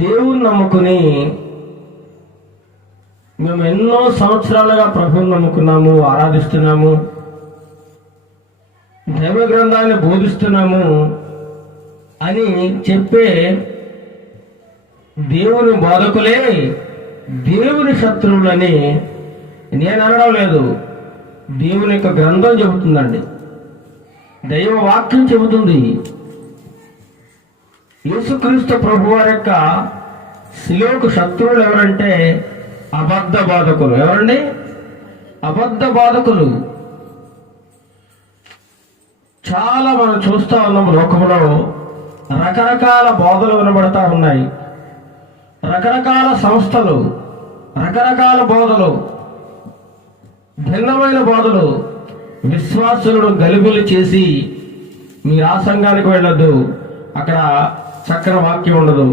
దేవుని నమ్ముకుని మేము ఎన్నో సంవత్సరాలుగా ప్రభువుని నమ్ముకున్నాము, ఆరాధిస్తున్నాము, దైవ గ్రంథాన్ని బోధిస్తున్నాము అని చెప్పే దేవుని బోధకులే దేవుని శత్రువులని నేను అనడం లేదు. దేవుని యొక్క గ్రంథం చెబుతుందండి, దైవ వాక్యం చెబుతుంది. యేసుక్రీస్తు ప్రభు వారి యొక్క శిలువకు శత్రువులు ఎవరంటే అబద్ధ బాధకులు. ఎవరండి? అబద్ధ బాధకులు. చాలా మనం చూస్తా ఉన్నాం, లోకంలో రకరకాల బోధలు వినబడతా ఉన్నాయి, రకరకాల సంస్థలు, రకరకాల బోధలు, భిన్నమైన బోధలు. విశ్వాసులను గలిబిలి చేసి మీరు ఆ సంఘానికి వెళ్ళొద్దు, అక్కడ చక్కని వాక్యం ఉండదు.